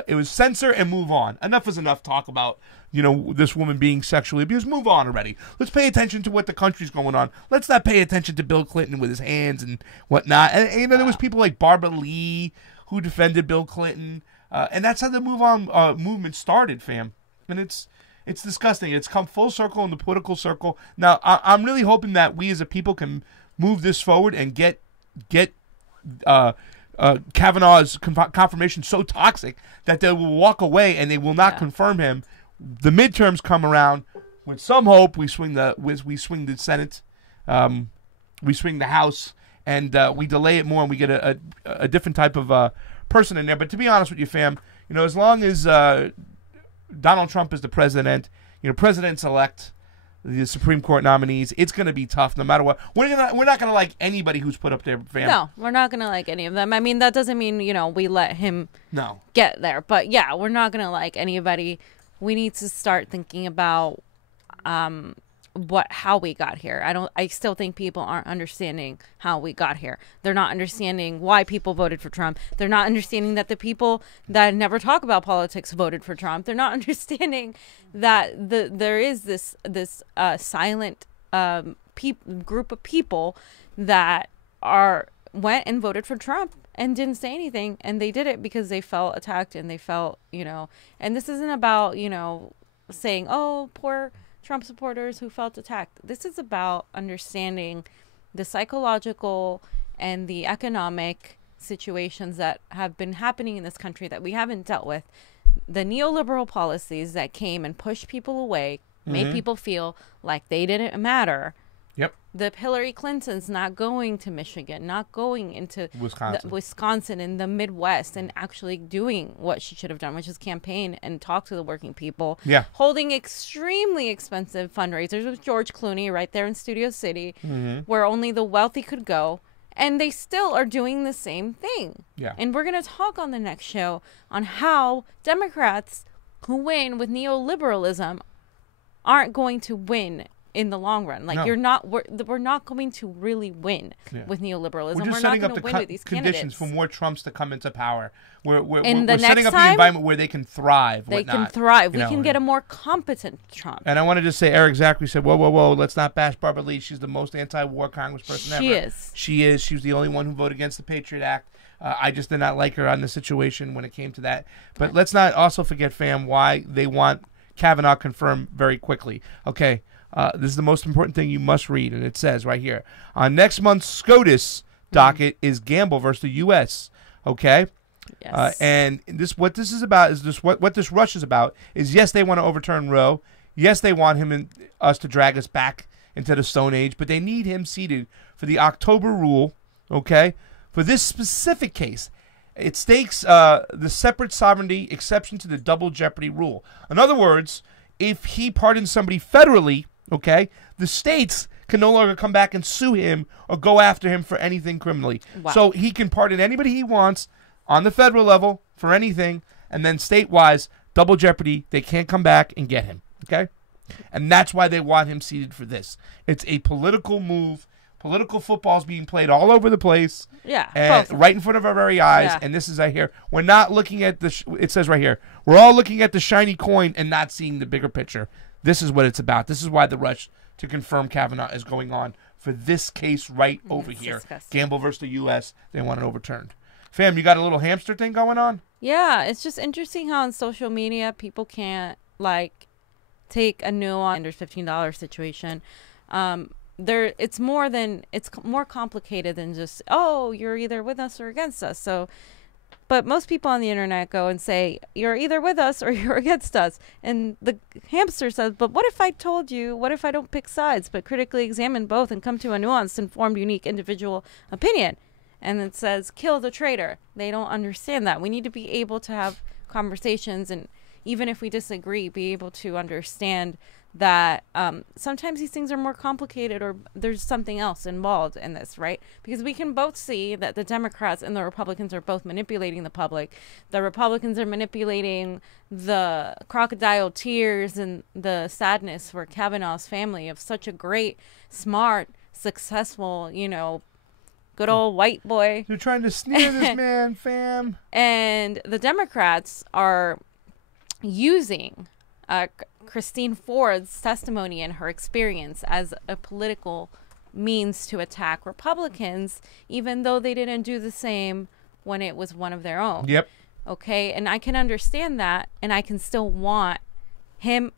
It was censor and move on. Enough is enough talk about, you know, this woman being sexually abused. Move on already. Let's pay attention to what the country's going on. Let's not pay attention to Bill Clinton with his hands and whatnot. And you know, there was people like Barbara Lee who defended Bill Clinton. And that's how the Move On movement started, fam. And it's disgusting. It's come full circle in the political circle. Now, I'm really hoping that we as a people can move this forward and get Kavanaugh's confirmation so toxic that they will walk away and they will not confirm him. The midterms come around with some hope. We swing the Senate, we swing the House, and we delay it more, and we get a different type of person in there. But to be honest with you, fam, you know, as long as Donald Trump is the president, you know, presidents-elect, the Supreme Court nominees, it's going to be tough no matter what. We're not going to like anybody who's put up there, fam. No, we're not going to like any of them. I mean, that doesn't mean, you know, we let him get there. But yeah, we're not going to like anybody. We need to start thinking about how we got here. I still think people aren't understanding how we got here. They're not understanding why people voted for Trump. They're not understanding that the people that never talk about politics voted for Trump. They're not understanding that there is this silent group of people that went and voted for Trump and didn't say anything, and they did it because they felt attacked and they felt, you know, and this isn't about, you know, saying, oh, poor Trump supporters who felt attacked. This is about understanding the psychological and the economic situations that have been happening in this country that we haven't dealt with. The neoliberal policies that came and pushed people away, made people feel like they didn't matter. Yep. The Hillary Clinton's not going to Michigan, not going into Wisconsin and the Midwest and actually doing what she should have done, which is campaign and talk to the working people. Yeah. Holding extremely expensive fundraisers with George Clooney right there in Studio City, where only the wealthy could go. And they still are doing the same thing. Yeah. And we're going to talk on the next show on how Democrats who win with neoliberalism aren't going to win in the long run. Like, we're not going to really win with neoliberalism. We're not going to win with these conditions candidates. for more Trumps to come into power. We're next setting up the time, environment where they can thrive. They can thrive. We can get a more competent Trump. And I want to just say, Eric Zachary said, whoa, let's not bash Barbara Lee. She's the most anti-war congressperson ever. She is. She was the only one who voted against the Patriot Act. I just did not like her on the situation when it came to that. But let's not also forget, fam, why they want Kavanaugh confirmed very quickly. Okay. This is the most important thing you must read, and it says right here. On next month's SCOTUS docket is Gamble versus the U.S., okay? Yes. And what this is about is what this rush is about is, yes, they want to overturn Roe. Yes, they want him and us to drag us back into the Stone Age, but they need him seated for the October rule, okay, for this specific case. It states the separate sovereignty exception to the double jeopardy rule. In other words, if he pardons somebody federally, okay, the states can no longer come back and sue him or go after him for anything criminally. Wow. So he can pardon anybody he wants on the federal level for anything, and then state-wise, double jeopardy, they can't come back and get him, okay? And that's why they want him seated for this. It's a political move. Political football is being played all over the place. Yeah. And right in front of our very eyes. Yeah. And this is right here. We're not looking at the, it says right here, we're all looking at the shiny coin and not seeing the bigger picture. This is what it's about. This is why the rush to confirm Kavanaugh is going on for this case right over here. Disgusting. Gamble versus the U.S. They want it overturned. Fam, you got a little hamster thing going on? Yeah, it's just interesting how on social media people can't like take a nuance under $15 situation. It's more complicated than just, oh, you're either with us or against us. So, but most people on the internet go and say you're either with us or you're against us. And the hamster says, but what if I told you? What if I don't pick sides, but critically examine both and come to a nuanced, informed, unique, individual opinion? And it says, kill the traitor. They don't understand that. We need to be able to have conversations, and even if we disagree, be able to understand that sometimes these things are more complicated, or there's something else involved in this, right? Because we can both see that the Democrats and the Republicans are both manipulating the public. The Republicans are manipulating the crocodile tears and the sadness for Kavanaugh's family of such a great, smart, successful, good old white boy. You're trying to sneer this man, fam. And the Democrats are using Christine Ford's testimony and her experience as a political means to attack Republicans, even though they didn't do the same when it was one of their own. Yep. Okay, and I can understand that, and I can still want him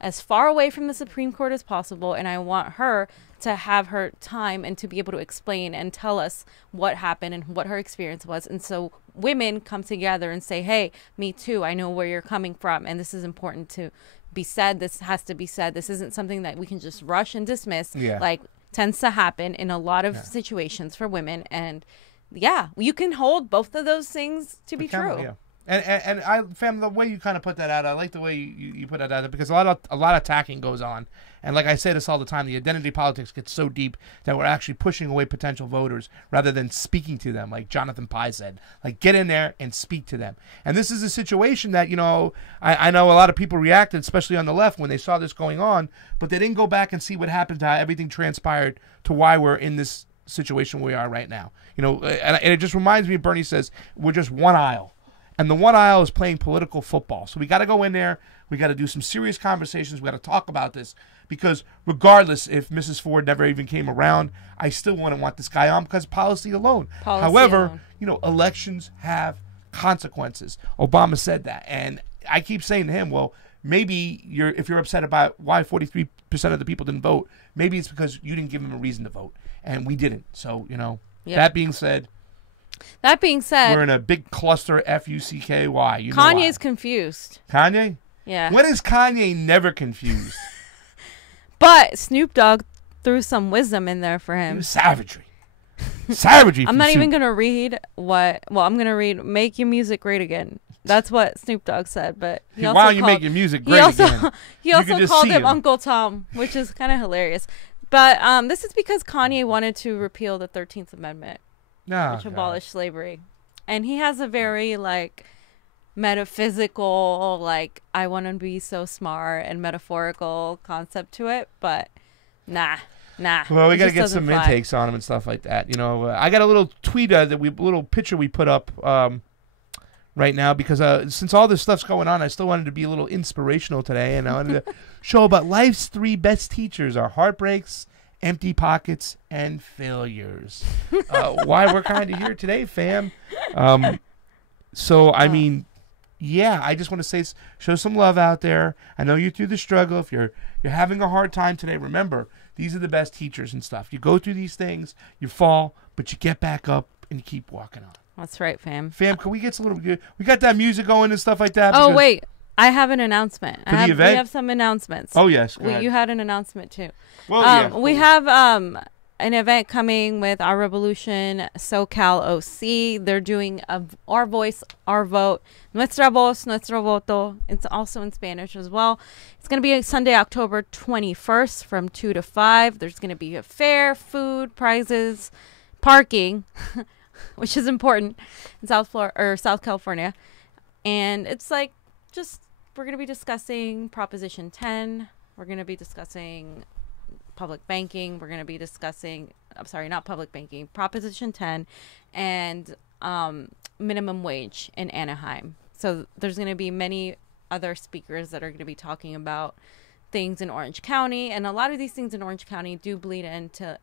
as far away from the Supreme Court as possible, and I want her to have her time and to be able to explain and tell us what happened and what her experience was. And so women come together and say, hey, me too, I know where you're coming from, and this is important to be said. This has to be said. This isn't something that we can just rush and dismiss, like tends to happen in a lot of situations for women. And yeah, you can hold both of those things to be true. Yeah. And I, fam, the way you kind of put that out, I like the way you put that out, because a lot of attacking goes on. And like I say this all the time, the identity politics gets so deep that we're actually pushing away potential voters rather than speaking to them, like Jonathan Pye said. Like, get in there and speak to them. And this is a situation that, I know a lot of people reacted, especially on the left, when they saw this going on, but they didn't go back and see what happened to how everything transpired to why we're in this situation we are right now. And it just reminds me, Bernie says, we're just one aisle. And the one aisle is playing political football. So we got to go in there. We got to do some serious conversations. We got to talk about this, because regardless if Mrs. Ford never even came around, I still wouldn't want this guy on because of policy alone. However, elections have consequences. Obama said that. And I keep saying to him, well, maybe if you're upset about why 43% of the people didn't vote, maybe it's because you didn't give them a reason to vote. And we didn't. So, that being said, we're in a big cluster, F-U-C-K-Y. Kanye's confused. Kanye? Yeah. When is Kanye never confused? But Snoop Dogg threw some wisdom in there for him. Savagery. Savagery. I'm not even going to read I'm going to read Make Your Music Great Again. That's what Snoop Dogg said. But he also why don't you make your music great again? He also called him Uncle Tom, which is kind of hilarious. But this is because Kanye wanted to repeal the 13th Amendment. Which abolished slavery. And he has a very metaphysical, I want to be so smart and metaphorical concept to it, but nah. Well, we got to get some intakes on him and stuff like that. I got a little tweet little picture we put up right now, because since all this stuff's going on, I still wanted to be a little inspirational today, and I wanted to show about life's 3 best teachers are heartbreaks, empty pockets, and failures. Why we're kind of here today, fam. So, I mean, I just want to say, show some love out there. I know you're through the struggle. If you're having a hard time today, remember, these are the best teachers and stuff. You go through these things, you fall, but you get back up and you keep walking on. That's right, fam. Fam, can we get some little... We got that music going and stuff like that. Oh, wait. I have an announcement. For the event? We have some announcements. Oh, yes. Go ahead. You had an announcement, too. Well, we have an event coming with Our Revolution SoCal OC. They're doing Our Voice, Our Vote, Nuestra Voz, Nuestro Voto. It's also in Spanish as well. It's going to be Sunday, October 21st from 2 to 5. There's going to be a fair, food, prizes, parking, which is important in South California. And it's like, just, we're going to be discussing Proposition 10. We're going to be discussing public banking. We're going to be discussing, I'm sorry, not public banking, Proposition 10 and minimum wage in Anaheim. So there's going to be many other speakers that are going to be talking about things in Orange County. And a lot of these things in Orange County do bleed into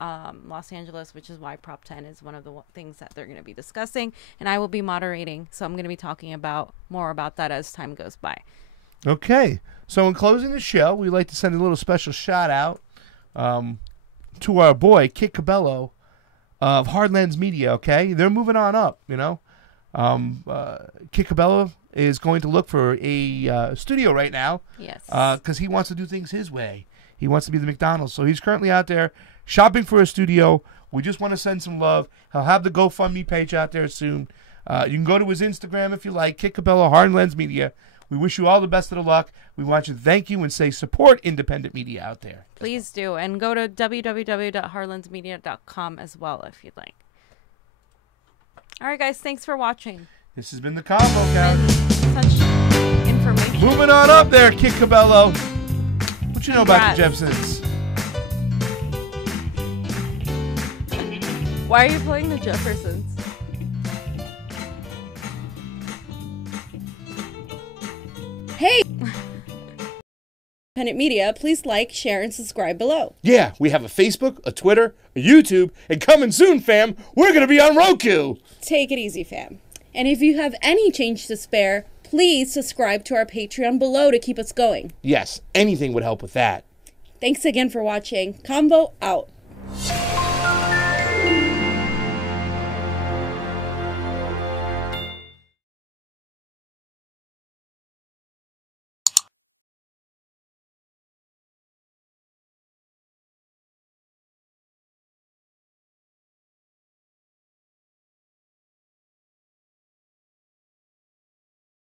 Los Angeles, which is why Prop 10 is one of the things that they're going to be discussing. And I will be moderating. So I'm going to be talking more about that as time goes by. Okay. So in closing the show, we'd like to send a little special shout out to our boy, Kit Cabello of Hardlands Media, okay? They're moving on up, you know? Kit Cabello is going to look for a studio right now. Yes. Because he wants to do things his way. He wants to be the McDonald's. So he's currently out there shopping for a studio. We just want to send some love. He'll have the GoFundMe page out there soon. You can go to his Instagram if you like, Kit Cabello, Hardlands Media. We wish you all the best of the luck. We want you to thank you and say support independent media out there. Please do. And go to www.harlandsmedia.com as well if you'd like. All right, guys. Thanks for watching. This has been the Convo, guys. Such information. Moving on up there, Kit Cabello. What you know about the Jeffersons? Why are you playing the Jeffersons? Hey! Independent Media, please like, share, and subscribe below. Yeah, we have a Facebook, a Twitter, a YouTube, and coming soon, fam, we're going to be on Roku. Take it easy, fam. And if you have any change to spare, please subscribe to our Patreon below to keep us going. Yes, anything would help with that. Thanks again for watching. Convo out.